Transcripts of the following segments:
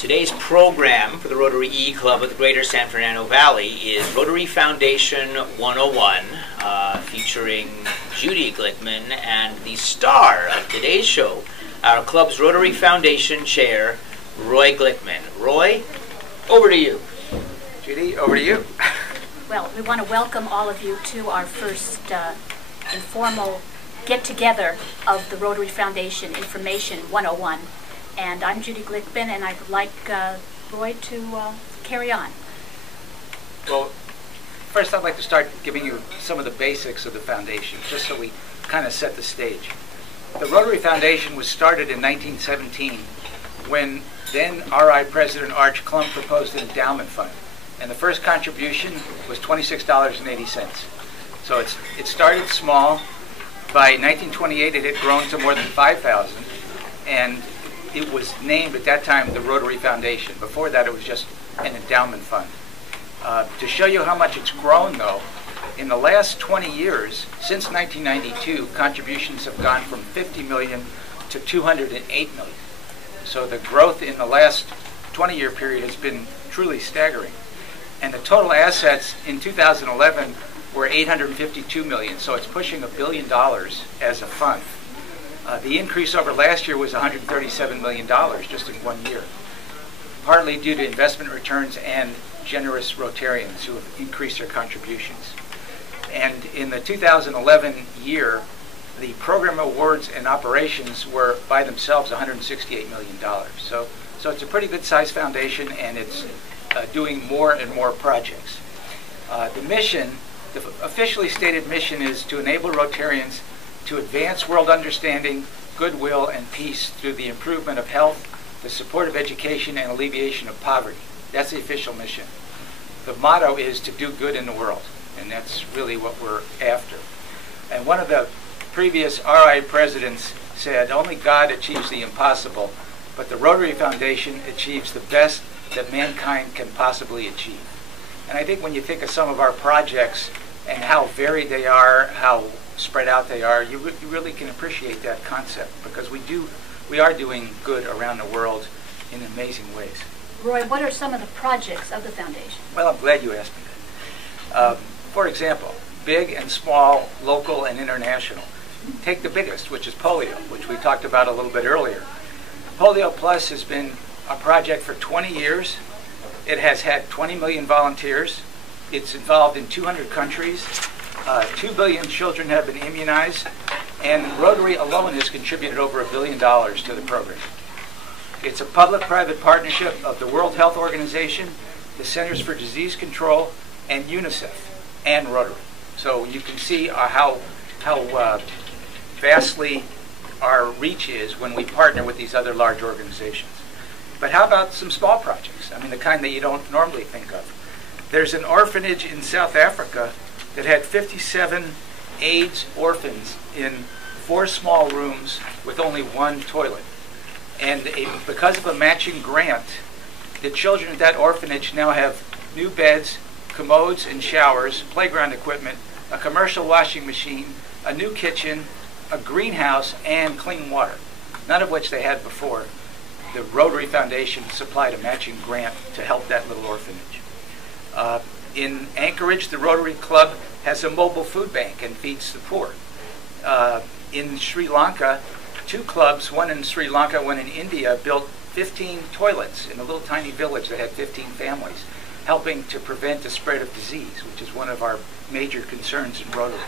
Today's program for the Rotary E Club of the Greater San Fernando Valley is Rotary Foundation 101, featuring Judy Glickman, and the star of today's show, our club's Rotary Foundation Chair, Roy Glickman. Roy, over to you. Judy, over to you. Well, we want to welcome all of you to our first informal get-together of the Rotary Foundation Information 101. And I'm Judy Glickman, and I'd like Roy to carry on. Well, first I'd like to start giving you some of the basics of the foundation, just so we kind of set the stage. The Rotary Foundation was started in 1917 when then RI President Arch Klum proposed an endowment fund. And the first contribution was $26.80. So it started small. By 1928, it had grown to more than 5,000, and it was named at that time the Rotary Foundation. Before that, it was just an endowment fund. To show you how much it's grown, though, in the last 20 years, since 1992, contributions have gone from 50 million to 208 million. So the growth in the last 20-year period has been truly staggering. And the total assets in 2011 were 852 million, so it's pushing $1 billion as a fund. The increase over last year was $137 million just in 1 year, partly due to investment returns and generous Rotarians who have increased their contributions. And in the 2011 year, the program awards and operations were by themselves $168 million. So it's a pretty good sized foundation, and it's doing more and more projects. The mission, the officially stated mission, is to enable Rotarians to advance world understanding, goodwill, and peace through the improvement of health, the support of education, and alleviation of poverty. That's the official mission. The motto is to do good in the world, and that's really what we're after. And one of the previous RI presidents said, only God achieves the impossible, but the Rotary Foundation achieves the best that mankind can possibly achieve. And I think when you think of some of our projects and how varied they are, how spread out they are, you really can appreciate that concept, because we are doing good around the world in amazing ways. Roy, what are some of the projects of the foundation? Well, I'm glad you asked me that. For example, big and small, local and international. Take the biggest, which is polio, which we talked about a little bit earlier. Polio Plus has been a project for 20 years. It has had 20 million volunteers. It's involved in 200 countries. 2 billion children have been immunized, and Rotary alone has contributed over $1 billion to the program. It's a public-private partnership of the World Health Organization, the Centers for Disease Control, and UNICEF, and Rotary. So you can see how vastly our reach is when we partner with these other large organizations. But how about some small projects? I mean, the kind that you don't normally think of. There's an orphanage in South Africa that had 57 AIDS orphans in 4 small rooms with only 1 toilet. And because of a matching grant, the children at that orphanage now have new beds, commodes and showers, playground equipment, a commercial washing machine, a new kitchen, a greenhouse, and clean water, none of which they had before. The Rotary Foundation supplied a matching grant to help that little orphanage. In Anchorage, the Rotary Club has a mobile food bank and feeds the poor. In Sri Lanka, 2 clubs, one in Sri Lanka, one in India, built 15 toilets in a little tiny village that had 15 families, helping to prevent the spread of disease, which is one of our major concerns in Rotary.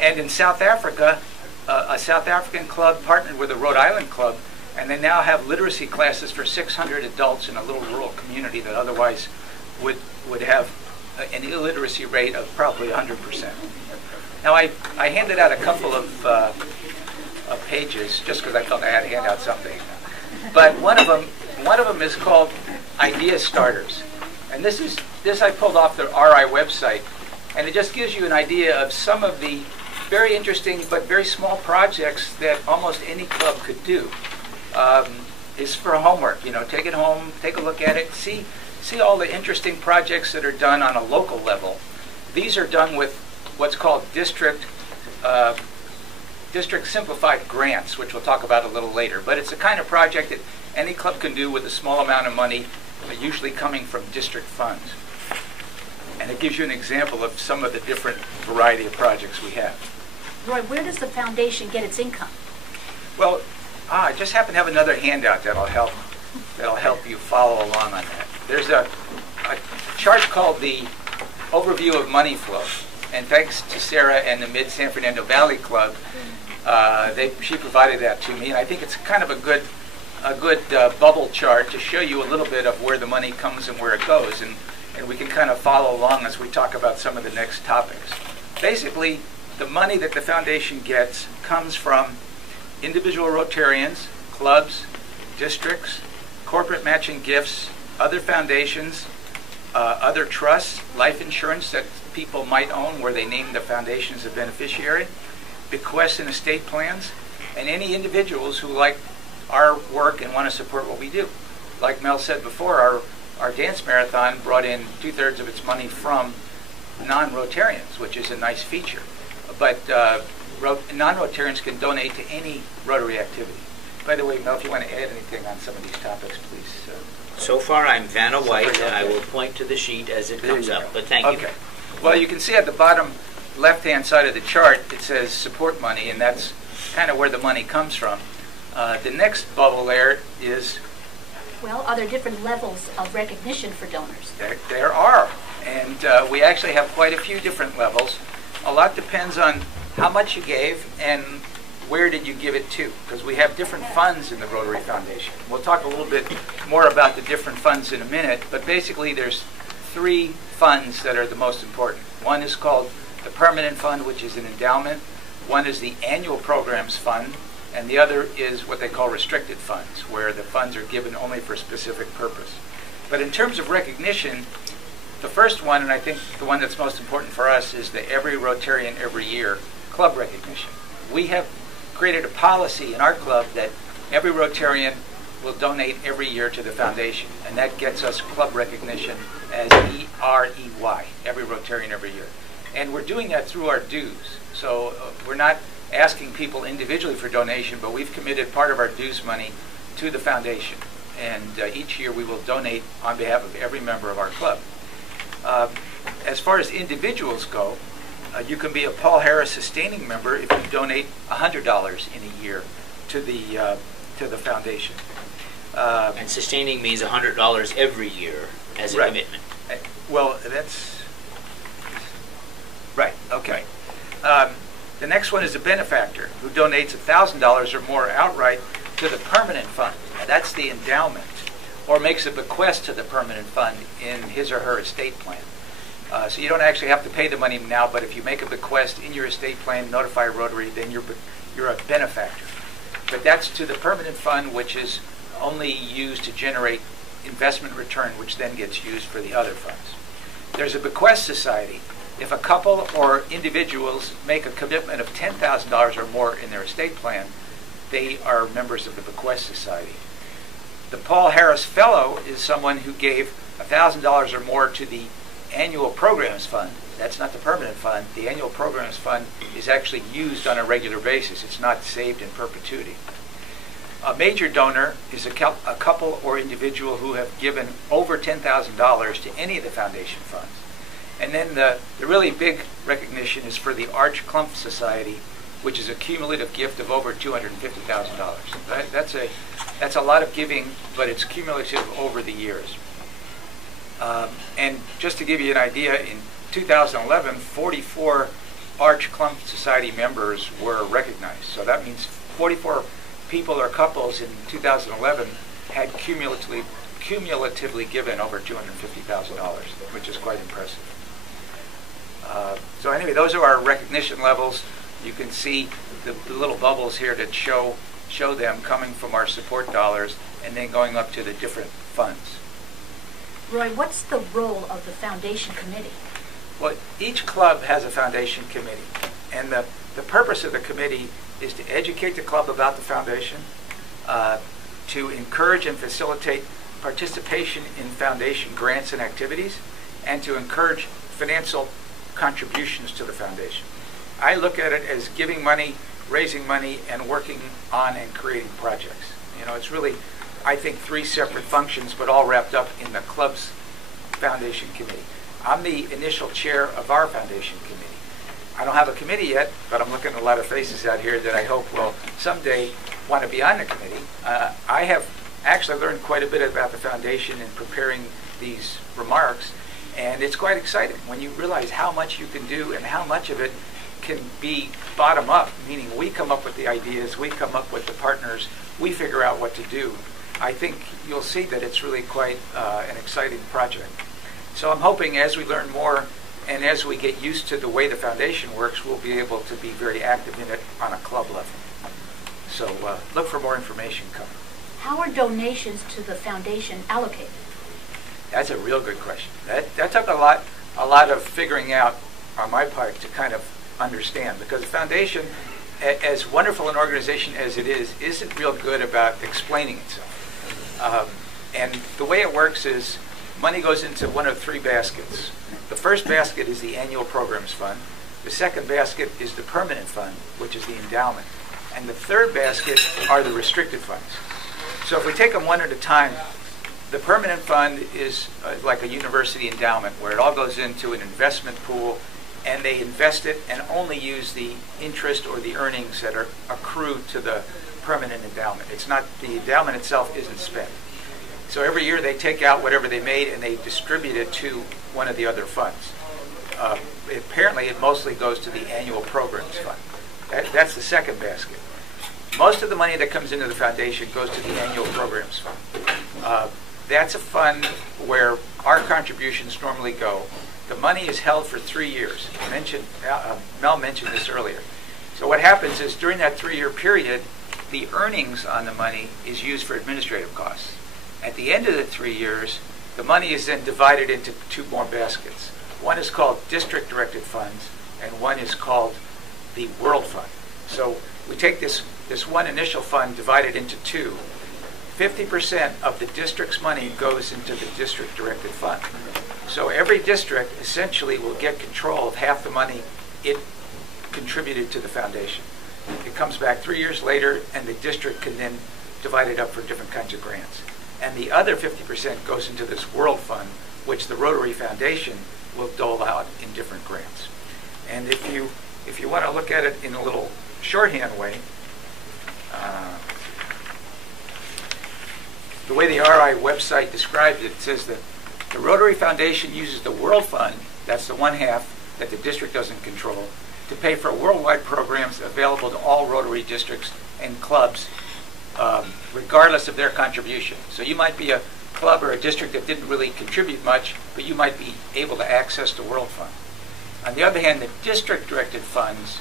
And in South Africa, a South African club partnered with a Rhode Island club, and they now have literacy classes for 600 adults in a little rural community that otherwise would have an illiteracy rate of probably 100%. Now, I handed out a couple of pages just because I felt I had to hand out something. But one of them is called Idea Starters, and this I pulled off the RI website, and it just gives you an idea of some of the very interesting but very small projects that almost any club could do. It's for homework, take it home, take a look at it, see all the interesting projects that are done on a local level. These are done with what's called district district simplified grants, which we'll talk about a little later. But it's a kind of project that any club can do with a small amount of money, usually coming from district funds. And it gives you an example of some of the different variety of projects we have. Roy, where does the foundation get its income? Well, I just happen to have another handout that'll help you follow along on that. There's a chart called the Overview of Money Flow. And thanks to Sarah and the Mid-San Fernando Valley Club, she provided that to me. And I think it's kind of a good bubble chart to show you a little bit of where the money comes and where it goes. And we can kind of follow along as we talk about some of the next topics. Basically, the money that the foundation gets comes from individual Rotarians, clubs, districts, corporate matching gifts, other foundations, other trusts, life insurance that people might own where they name the foundation as a beneficiary, bequests and estate plans, and any individuals who like our work and want to support what we do. Like Mel said before, our dance marathon brought in 2/3 of its money from non-Rotarians, which is a nice feature. But non-Rotarians can donate to any Rotary activity. By the way, Mel, if you want to add anything on some of these topics, please. So far, I'm Vanna White, and I will point to the sheet as it comes up. But thank you. Okay. Well, you can see at the bottom left-hand side of the chart, it says support money, and that's kind of where the money comes from. The next bubble there is... Well, are there different levels of recognition for donors? There are, and we actually have quite a few different levels. A lot depends on how much you gave and where did you give it to, because we have different funds in the Rotary Foundation. We'll talk a little bit more about the different funds in a minute, but basically there's 3 funds that are the most important. One is called the Permanent Fund, which is an endowment. One is the Annual Programs Fund, and the other is what they call restricted funds, where the funds are given only for a specific purpose. But in terms of recognition, the first one, and I think the one that's most important for us, is the Every Rotarian Every Year club recognition. We have created a policy in our club that every Rotarian will donate every year to the foundation, and that gets us club recognition as E-R-E-Y, every Rotarian every year. And we're doing that through our dues. So we're not asking people individually for donation, but we've committed part of our dues money to the foundation. And each year we will donate on behalf of every member of our club. As far as individuals go, you can be a Paul Harris sustaining member if you donate $100 in a year to the foundation. And sustaining means $100 every year as a right. commitment. Well, that's right. Okay. The next one is a benefactor who donates $1,000 or more outright to the permanent fund. Now, that's the endowment, or makes a bequest to the permanent fund in his or her estate plan. So you don't actually have to pay the money now, but if you make a bequest in your estate plan, notify Rotary, then you're a benefactor. But that's to the permanent fund, which is only used to generate investment return, which then gets used for the other funds. There's a bequest society. If a couple or individuals make a commitment of $10,000 or more in their estate plan, they are members of the bequest society. The Paul Harris Fellow is someone who gave $1,000 or more to the Annual Programs Fund. That's not the permanent fund. The Annual Programs Fund is actually used on a regular basis. It's not saved in perpetuity. A major donor is a couple or individual who have given over $10,000 to any of the foundation funds. And then the really big recognition is for the Arch Clump Society, which is a cumulative gift of over $250,000. That's a lot of giving, but it's cumulative over the years. And just to give you an idea, in 2011, 44 Arch Clump Society members were recognized. So that means 44 people or couples in 2011 had cumulatively given over $250,000, which is quite impressive. So anyway, those are our recognition levels. You can see the little bubbles here that show them coming from our support dollars and then going up to the different funds. Roy, what's the role of the foundation committee? Well, each club has a foundation committee, and the purpose of the committee is to educate the club about the foundation, to encourage and facilitate participation in foundation grants and activities, and to encourage financial contributions to the foundation. I look at it as giving money raising money, and working on and creating projects. You know, it's really, I think, three separate functions, but all wrapped up in the club's foundation committee. I'm the initial chair of our foundation committee. I don't have a committee yet, but I'm looking at a lot of faces out here that I hope will someday want to be on the committee. I have actually learned quite a bit about the foundation in preparing these remarks, and it's quite exciting when you realize how much you can do and how much of it can be bottom up, meaning we come up with the ideas, we come up with the partners, we figure out what to do. I think you'll see that it's really quite an exciting project. So I'm hoping as we learn more and as we get used to the way the foundation works, we'll be able to be very active in it on a club level. So look for more information coming. How are donations to the foundation allocated? That's a real good question. That took a lot of figuring out on my part to kind of understand, because the foundation, as wonderful an organization as it is, isn't real good about explaining itself. And the way it works is money goes into one of three baskets. The first basket is the annual programs fund. The second basket is the permanent fund, which is the endowment. And the third basket are the restricted funds. So if we take them one at a time, the permanent fund is like a university endowment where it all goes into an investment pool, and they invest it and only use the interest or the earnings that are accrued to the permanent endowment. It's not, the endowment itself isn't spent. So every year they take out whatever they made and they distribute it to one of the other funds. Apparently it mostly goes to the annual programs fund. That's the second basket. Most of the money that comes into the foundation goes to the annual programs fund. That's a fund where our contributions normally go. The money is held for 3 years. Mel mentioned this earlier. So what happens is during that 3-year period, the earnings on the money is used for administrative costs. At the end of the 3 years, the money is then divided into two more baskets. One is called district-directed funds, and one is called the World Fund. So we take this one initial fund divided into two. 50% of the district's money goes into the district-directed fund. So every district essentially will get control of half the money it contributed to the foundation. It comes back 3 years later, and the district can then divide it up for different kinds of grants. And the other 50% goes into this World Fund, which the Rotary Foundation will dole out in different grants. And if you want to look at it in a little shorthand way, the way the RI website describes it, it says that the Rotary Foundation uses the World Fund, that's the one half that the district doesn't control, to pay for worldwide programs available to all Rotary districts and clubs, regardless of their contribution. So you might be a club or a district that didn't really contribute much, but you might be able to access the World Fund. On the other hand, the district-directed funds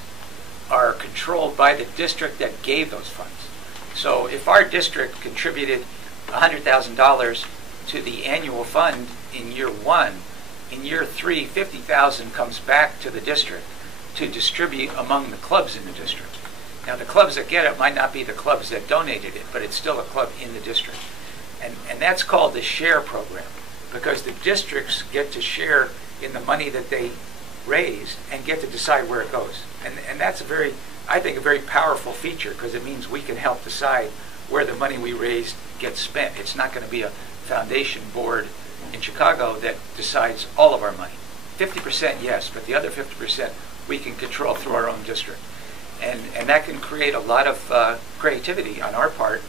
are controlled by the district that gave those funds. So if our district contributed $100,000 to the annual fund in year 1, in year 3, $50,000 comes back to the district to distribute among the clubs in the district. Now the clubs that get it might not be the clubs that donated it, but it's still a club in the district. And that's called the share program, because the districts get to share in the money that they raised and get to decide where it goes. And that's I think a very powerful feature, because it means we can help decide where the money we raised gets spent. It's not going to be a foundation board in Chicago that decides all of our money. 50% yes, but the other 50% we can control through our own district. And that can create a lot of creativity on our part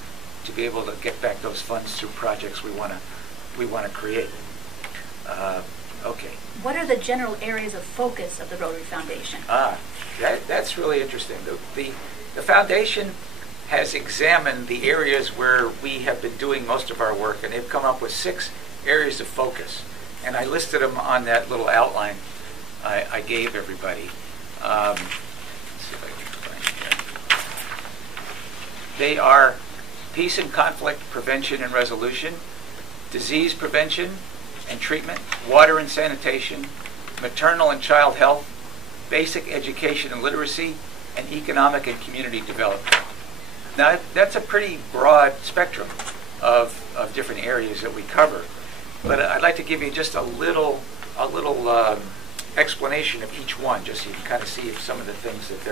to be able to get back those funds through projects we want to create. Okay. What are the general areas of focus of the Rotary Foundation? That's really interesting. The foundation has examined the areas where we have been doing most of our work, and they've come up with 6 areas of focus. And I listed them on that little outline I gave everybody. Let's see if I can find it. They are peace and conflict prevention and resolution, disease prevention and treatment, water and sanitation, maternal and child health, basic education and literacy, and economic and community development. Now, that's a pretty broad spectrum of different areas that we cover, but I'd like to give you just a little explanation of each one, just so you can kind of see some of the things that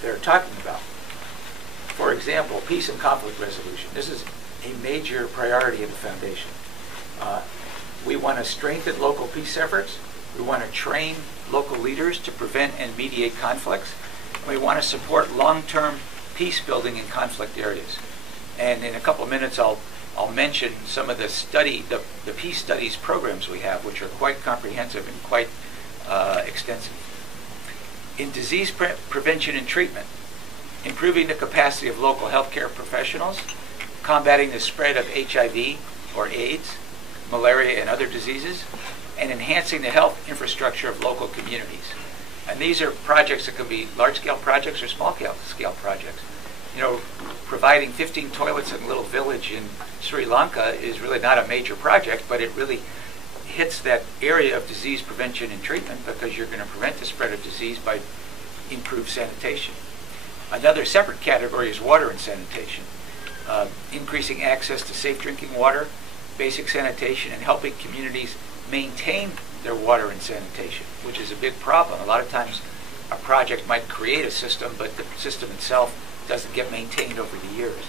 they're talking about. For example, peace and conflict resolution. This is a major priority of the foundation. We want to strengthen local peace efforts. We want to train local leaders to prevent and mediate conflicts. And we want to support long-term peace building in conflict areas. And in a couple of minutes, I'll mention some of the peace studies programs we have, which are quite comprehensive and quite extensive. In disease prevention and treatment, improving the capacity of local healthcare professionals, combating the spread of HIV or AIDS, malaria, and other diseases, and enhancing the health infrastructure of local communities. And these are projects that can be large-scale projects or small-scale projects. You know, providing 15 toilets in a little village in Sri Lanka is really not a major project, but it really hits that area of disease prevention and treatment because you're going to prevent the spread of disease by improved sanitation. Another separate category is water and sanitation. Increasing access to safe drinking water, basic sanitation, and helping communities maintain their water and sanitation, which is a big problem. A lot of times a project might create a system, but the system itself doesn't get maintained over the years.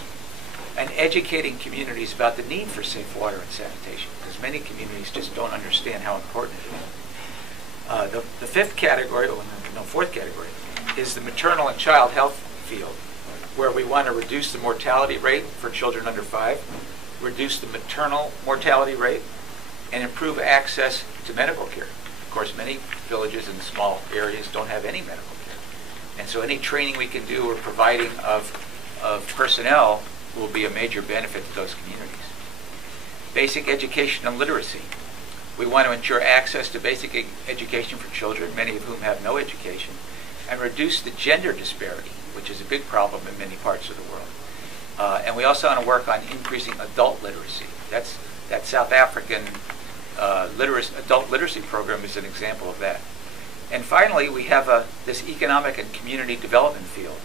And educating communities about the need for safe water and sanitation, because many communities just don't understand how important it is. The fourth category is the maternal and child health field, where we want to reduce the mortality rate for children under 5, reduce the maternal mortality rate, and improve access to medical care. Of course, many villages and small areas don't have any medical care. And so any training we can do or providing of personnel will be a major benefit to those communities. Basic education and literacy. We want to ensure access to basic education for children, many of whom have no education, and reduce the gender disparity, which is a big problem in many parts of the world. And we also want to work on increasing adult literacy. That South African adult literacy program is an example of that. And finally, we have this economic and community development field,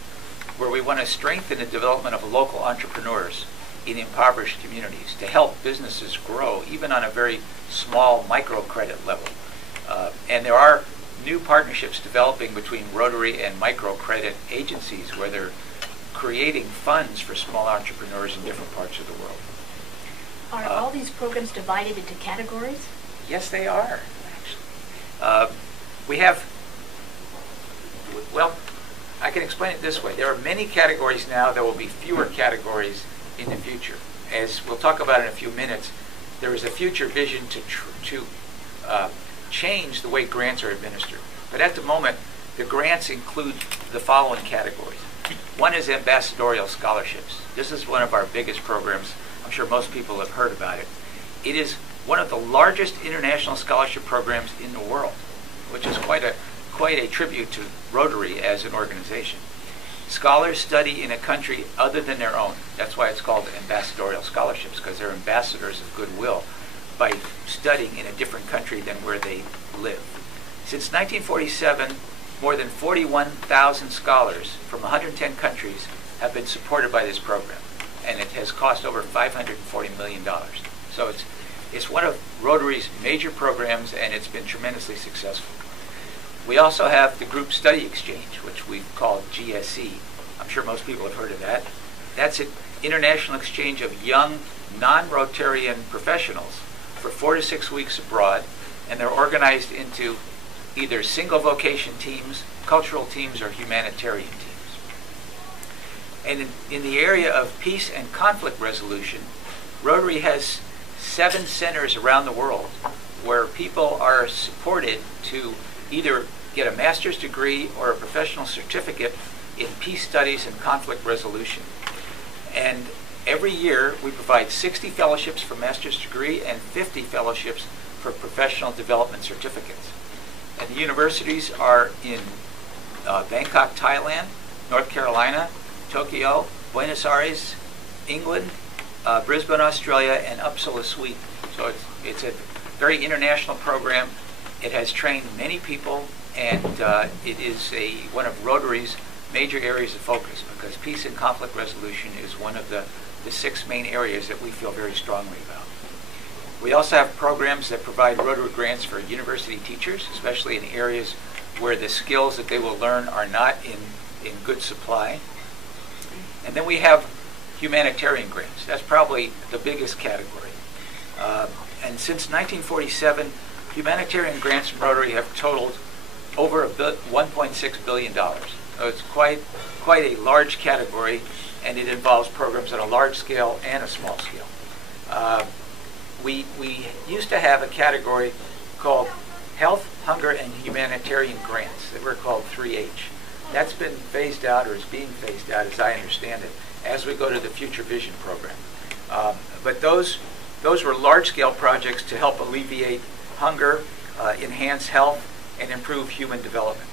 where we want to strengthen the development of local entrepreneurs in impoverished communities to help businesses grow, even on a very small microcredit level. And there are new partnerships developing between Rotary and microcredit agencies where they're creating funds for small entrepreneurs in different parts of the world. Are all these programs divided into categories? Yes, they are, actually. We have, well, I can explain it this way. There are many categories now. There will be fewer categories in the future. As we'll talk about in a few minutes, there is a future vision to change the way grants are administered. But at the moment, the grants include the following categories. One is ambassadorial scholarships. This is one of our biggest programs. I'm sure most people have heard about it. It is one of the largest international scholarship programs in the world, which is quite a tribute to Rotary as an organization. Scholars study in a country other than their own. That's why it's called ambassadorial scholarships, because they're ambassadors of goodwill by studying in a different country than where they live. Since 1947, more than 41,000 scholars from 110 countries have been supported by this program, and it has cost over $540 million. So it's one of Rotary's major programs, and it's been tremendously successful. We also have the Group Study Exchange, which we've called GSE. I'm sure most people have heard of that. That's an international exchange of young, non-Rotarian professionals for 4 to 6 weeks abroad, and they're organized into either single vocation teams, cultural teams, or humanitarian teams. And in the area of peace and conflict resolution, Rotary has 7 centers around the world where people are supported to either get a master's degree or a professional certificate in peace studies and conflict resolution. And every year we provide 60 fellowships for master's degree and 50 fellowships for professional development certificates. And the universities are in Bangkok, Thailand, North Carolina, Tokyo, Buenos Aires, England, Brisbane, Australia, and Uppsala, Sweden. So it's a very international program. It has trained many people, and it is one of Rotary's major areas of focus, because peace and conflict resolution is one of the 6 main areas that we feel very strongly about. We also have programs that provide Rotary grants for university teachers, especially in areas where the skills that they will learn are not in good supply. And then we have humanitarian grants. That's probably the biggest category. And since 1947, humanitarian grants from Rotary have totaled over $1.6 billion. So it's quite a large category, and it involves programs on a large scale and a small scale. We used to have a category called Health, Hunger, and Humanitarian Grants that were called 3H. That's been phased out, or is being phased out, as I understand it, as we go to the Future Vision program. But those were large-scale projects to help alleviate hunger, enhance health, and improve human development.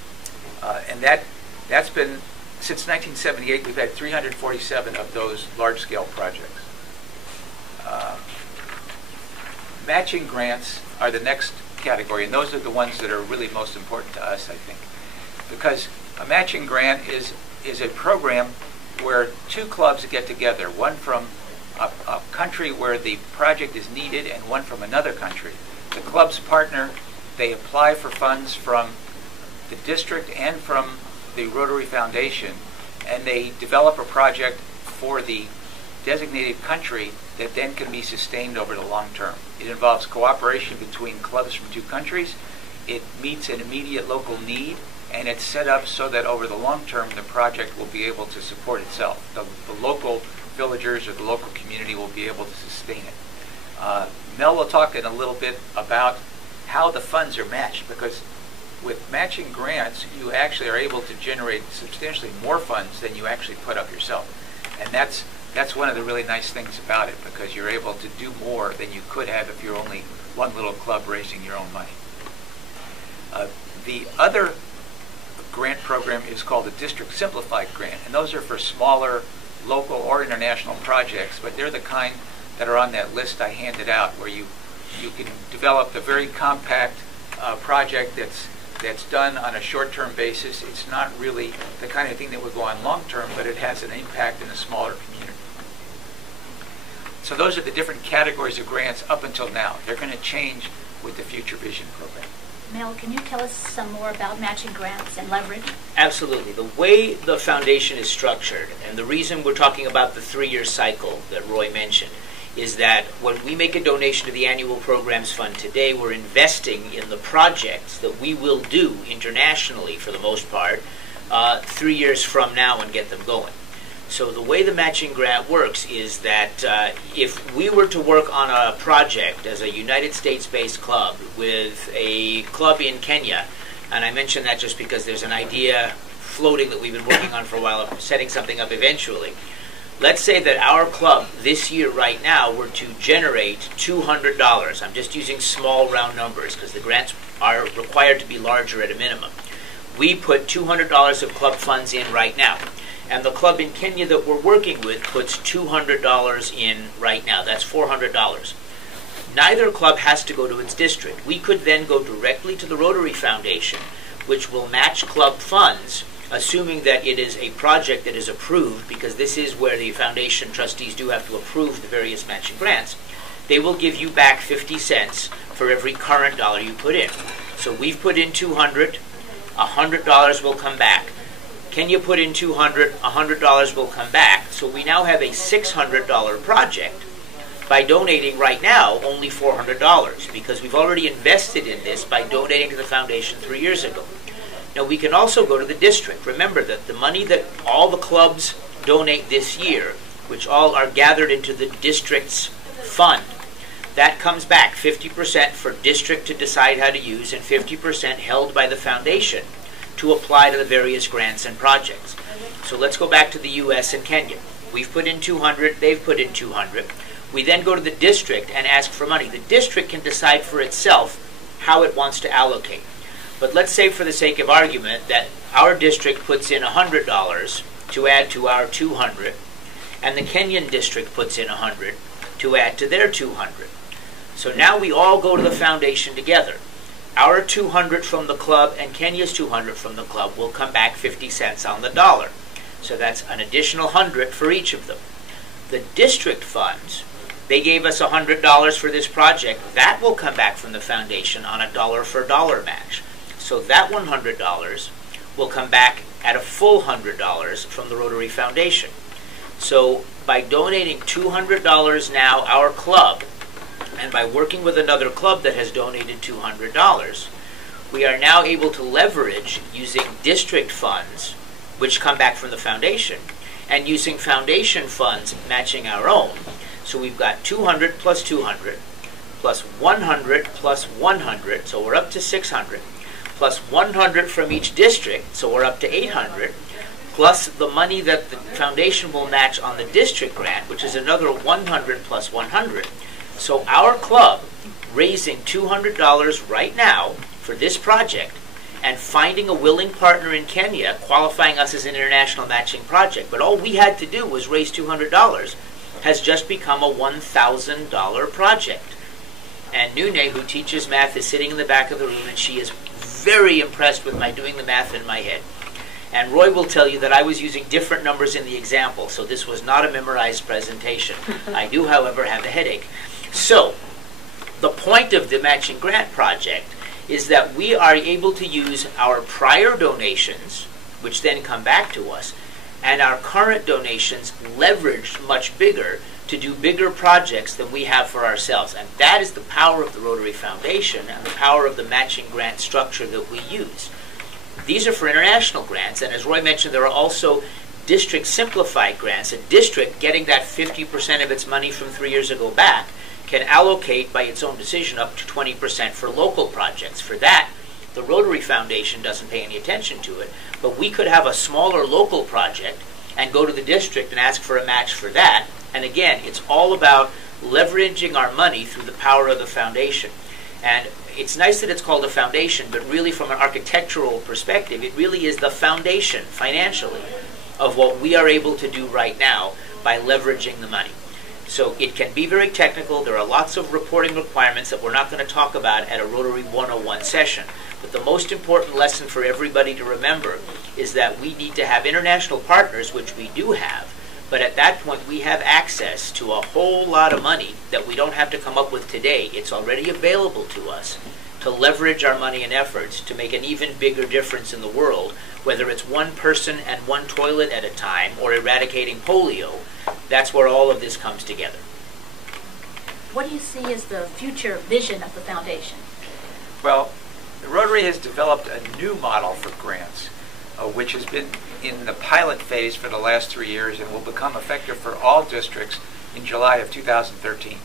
And that's been, since 1978, we've had 347 of those large-scale projects. Matching grants are the next category, and those are the ones that are really most important to us, I think. Because a matching grant is a program where two clubs get together, one from a country where the project is needed and one from another country. The clubs partner, they apply for funds from the district and from the Rotary Foundation, and they develop a project for the designated country that then can be sustained over the long term. It involves cooperation between clubs from two countries. It meets an immediate local need, and it's set up so that over the long term the project will be able to support itself. The local villagers or the local community will be able to sustain it. Mel will talk in a little bit about how the funds are matched, because with matching grants you actually are able to generate substantially more funds than you actually put up yourself. And that's one of the really nice things about it, because you're able to do more than you could have if you're only one little club raising your own money. The other grant program is called the District Simplified Grant, and those are for smaller local or international projects, but they're the kind that are on that list I handed out, where you can develop a very compact project that's done on a short-term basis. It's not really the kind of thing that would go on long-term, but it has an impact in a smaller community. So those are the different categories of grants up until now. They're going to change with the Future Vision program. Mel, can you tell us some more about matching grants and leverage? Absolutely. The way the foundation is structured, and the reason we're talking about the 3-year cycle that Roy mentioned, is that when we make a donation to the annual programs fund today, we're investing in the projects that we will do internationally, for the most part, 3 years from now and get them going. So the way the matching grant works is that if we were to work on a project as a United States-based club with a club in Kenya, and I mention that just because there's an idea floating that we've been working on for a while of setting something up eventually. Let's say that our club this year right now were to generate $200. I'm just using small round numbers because the grants are required to be larger at a minimum. We put $200 of club funds in right now. And the club in Kenya that we're working with puts $200 in right now. That's $400. Neither club has to go to its district. We could then go directly to the Rotary Foundation, which will match club funds, assuming that it is a project that is approved, because this is where the foundation trustees do have to approve the various matching grants. They will give you back 50 cents for every current dollar you put in. So we've put in $200, $100 will come back. Kenya put in $200, $100 will come back. So we now have a $600 project by donating right now only $400, because we've already invested in this by donating to the foundation 3 years ago. Now we can also go to the district. Remember that the money that all the clubs donate this year, which all are gathered into the district's fund, that comes back 50% for district to decide how to use and 50% held by the foundation to apply to the various grants and projects. So let's go back to the U.S. and Kenya. We've put in 200, they've put in 200. We then go to the district and ask for money. The district can decide for itself how it wants to allocate. But let's say, for the sake of argument, that our district puts in $100 to add to our 200, and the Kenyan district puts in 100 to add to their 200. So now we all go to the foundation together. Our 200 from the club and Kenya's 200 from the club will come back 50 cents on the dollar. So that's an additional 100 for each of them. The district funds, they gave us $100 for this project. That will come back from the foundation on a dollar-for-dollar match. So that $100 will come back at a full $100 from the Rotary Foundation. So by donating $200 now, our club, and by working with another club that has donated $200, we are now able to leverage using district funds, which come back from the foundation, and using foundation funds matching our own. So we've got 200 plus 200, plus 100 plus 100, so we're up to 600, plus 100 from each district, so we're up to 800, plus the money that the foundation will match on the district grant, which is another 100 plus 100. So our club raising $200 right now for this project and finding a willing partner in Kenya qualifying us as an international matching project. But all we had to do was raise $200, has just become a $1,000 project. And Nune, who teaches math, is sitting in the back of the room, and she is very impressed with my doing the math in my head. And Roy will tell you that I was using different numbers in the example, so this was not a memorized presentation. I do, however, have a headache. So, the point of the Matching Grant Project is that we are able to use our prior donations, which then come back to us, and our current donations leveraged much bigger to do bigger projects than we have for ourselves. And that is the power of the Rotary Foundation and the power of the matching grant structure that we use. These are for international grants, and as Roy mentioned, there are also district simplified grants. A district getting that 50% of its money from 3 years ago back can allocate by its own decision up to 20% for local projects. For that, the Rotary Foundation doesn't pay any attention to it, but we could have a smaller local project and go to the district and ask for a match for that. And again, it's all about leveraging our money through the power of the foundation. And it's nice that it's called a foundation, but really from an architectural perspective, it really is the foundation financially of what we are able to do right now by leveraging the money. So it can be very technical. There are lots of reporting requirements that we're not going to talk about at a Rotary 101 session. But the most important lesson for everybody to remember is that we need to have international partners, which we do have. But at that point, we have access to a whole lot of money that we don't have to come up with today. It's already available to us to leverage our money and efforts to make an even bigger difference in the world, whether it's one person and one toilet at a time or eradicating polio. That's where all of this comes together. What do you see as the future vision of the foundation? Well, the Rotary has developed a new model for grants, which has been in the pilot phase for the last 3 years and will become effective for all districts in July of 2013.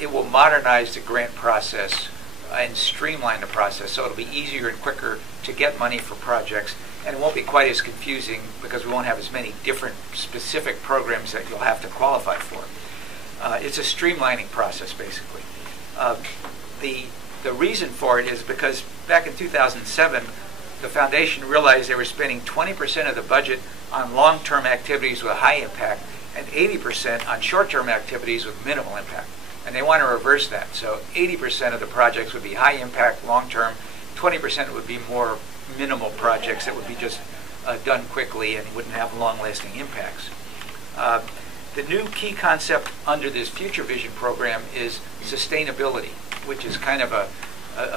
It will modernize the grant process and streamline the process so it'll be easier and quicker to get money for projects, and it won't be quite as confusing because we won't have as many different specific programs that you'll have to qualify for. It's a streamlining process, basically. The reason for it is because back in 2007, the foundation realized they were spending 20% of the budget on long-term activities with high impact and 80% on short-term activities with minimal impact. And they want to reverse that. So 80% of the projects would be high impact, long-term, 20% would be more minimal projects that would be just done quickly and wouldn't have long-lasting impacts. The new key concept under this Future Vision program is sustainability, which is kind of a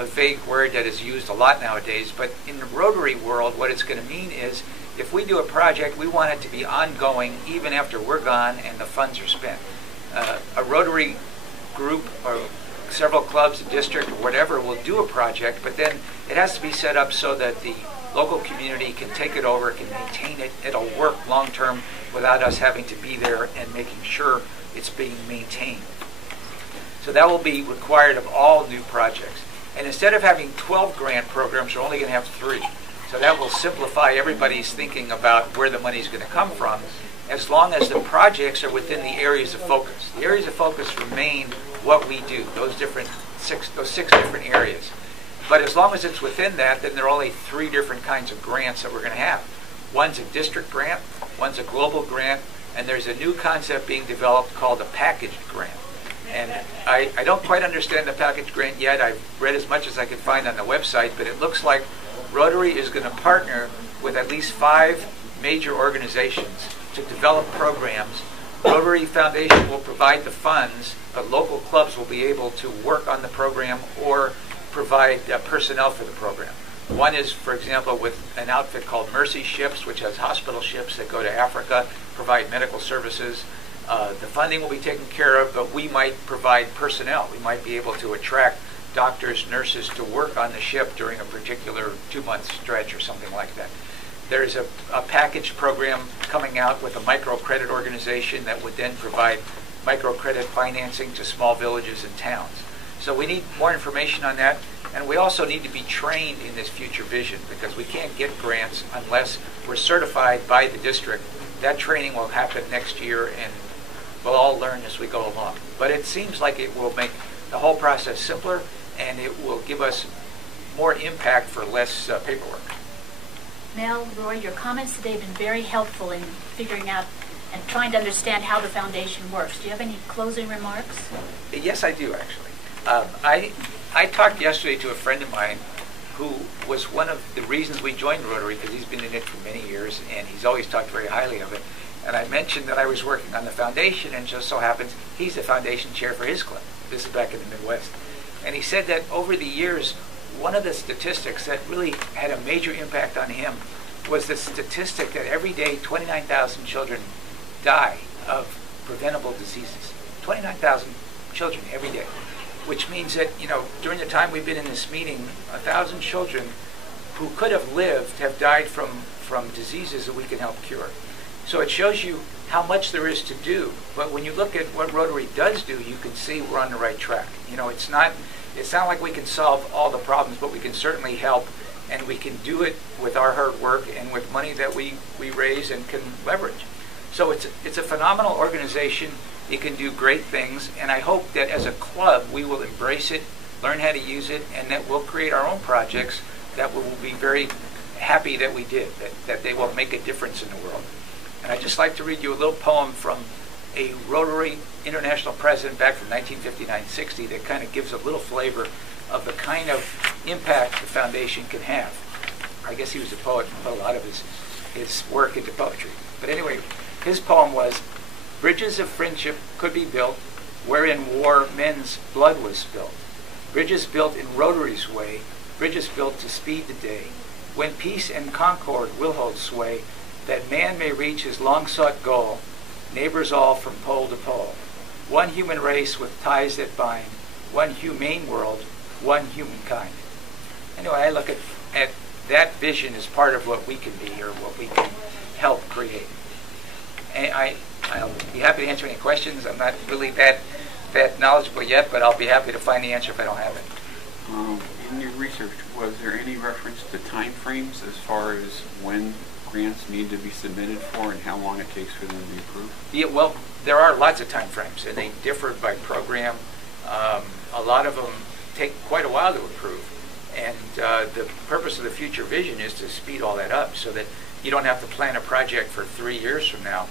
vague word that is used a lot nowadays. But in the Rotary world, what it's going to mean is if we do a project, we want it to be ongoing even after we're gone and the funds are spent. A Rotary group or several clubs, a district, or whatever will do a project, but then it has to be set up so that the local community can take it over, can maintain it. It'll work long term without us having to be there and making sure it's being maintained. So that will be required of all new projects. And instead of having 12 grant programs, we're only going to have 3. So that will simplify everybody's thinking about where the money is going to come from, as long as the projects are within the areas of focus. The areas of focus remain what we do, those six different areas. But as long as it's within that, then there are only 3 different kinds of grants that we're going to have. One's a district grant, one's a global grant, and there's a new concept being developed called a packaged grant. And I don't quite understand the package grant yet. I've read as much as I could find on the website, but it looks like Rotary is going to partner with at least 5 major organizations to develop programs. Rotary Foundation will provide the funds, but local clubs will be able to work on the program or provide personnel for the program. One is, for example, with an outfit called Mercy Ships, which has hospital ships that go to Africa, provide medical services. The funding will be taken care of, but we might provide personnel. We might be able to attract doctors, nurses to work on the ship during a particular 2-month stretch or something like that. There's a package program coming out with a microcredit organization that would then provide microcredit financing to small villages and towns. So we need more information on that, and we also need to be trained in this future vision, because we can't get grants unless we're certified by the district. That training will happen next year, and we'll all learn as we go along. But it seems like it will make the whole process simpler, and it will give us more impact for less paperwork. Mel, Roy, your comments today have been very helpful in figuring out and trying to understand how the foundation works. Do you have any closing remarks? Yes, I do, actually. I talked yesterday to a friend of mine who was one of the reasons we joined Rotary, because he's been in it for many years, and he's always talked very highly of it. And I mentioned that I was working on the foundation, and just so happens he's the foundation chair for his club. This is back in the Midwest. And he said that over the years, one of the statistics that really had a major impact on him was the statistic that every day 29,000 children die of preventable diseases. 29,000 children every day. Which means that, during the time we've been in this meeting, 1,000 children who could have lived have died from diseases that we can help cure. So it shows you how much there is to do. But when you look at what Rotary does do, you can see we're on the right track. It's not like we can solve all the problems, but we can certainly help, and we can do it with our hard work and with money that we raise and can leverage. So it's a phenomenal organization. It can do great things, and I hope that as a club we will embrace it, learn how to use it, and that we'll create our own projects that we will be very happy that we did, that they will make a difference in the world. And I'd just like to read you a little poem from a Rotary International president back from 1959-60 that kind of gives a little flavor of the kind of impact the foundation can have. I guess he was a poet and put a lot of his work into poetry. But anyway, his poem was, "Bridges of friendship could be built where in war men's blood was spilt. Bridges built in Rotary's way, bridges built to speed the day, when peace and concord will hold sway, that man may reach his long-sought goal, neighbors all from pole to pole. One human race with ties that bind, one humane world, one humankind." Anyway, I look at that vision as part of what we can be, or what we can help create. And I'll be happy to answer any questions. I'm not really that knowledgeable yet, but I'll be happy to find the answer if I don't have it. In your research, was there any reference to time frames as far as when grants need to be submitted for and how long it takes for them to be approved? Yeah, well, there are lots of time frames, and they differ by program. A lot of them take quite a while to approve. And the purpose of the future vision is to speed all that up so that you don't have to plan a project for 3 years from now.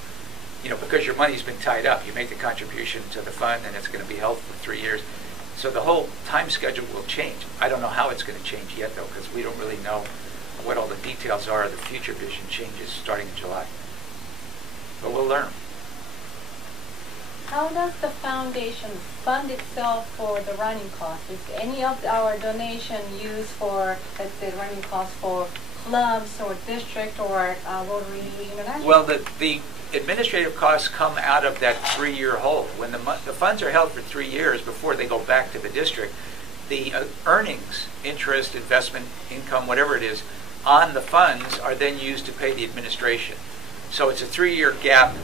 Because your money's been tied up. You make the contribution to the fund, and it's going to be held for 3 years. So the whole time schedule will change. I don't know how it's going to change yet, though, because we don't really know what all the details are of the future vision changes starting in July. But we'll learn. How does the foundation fund itself for the running costs? Is any of our donation used for, let's say, running costs for clubs or district or Rotary International? Well, the administrative costs come out of that 3-year hold. When the funds are held for 3 years before they go back to the district, the earnings, interest, investment, income, whatever it is, on the funds are then used to pay the administration. So it's a 3-year gap.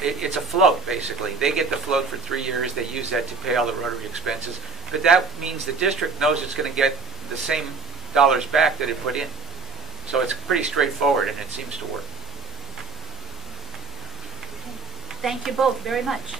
It's a float, basically. They get the float for 3 years. They use that to pay all the Rotary expenses. But that means the district knows it's going to get the same dollars back that it put in. So it's pretty straightforward, and it seems to work. Thank you both very much.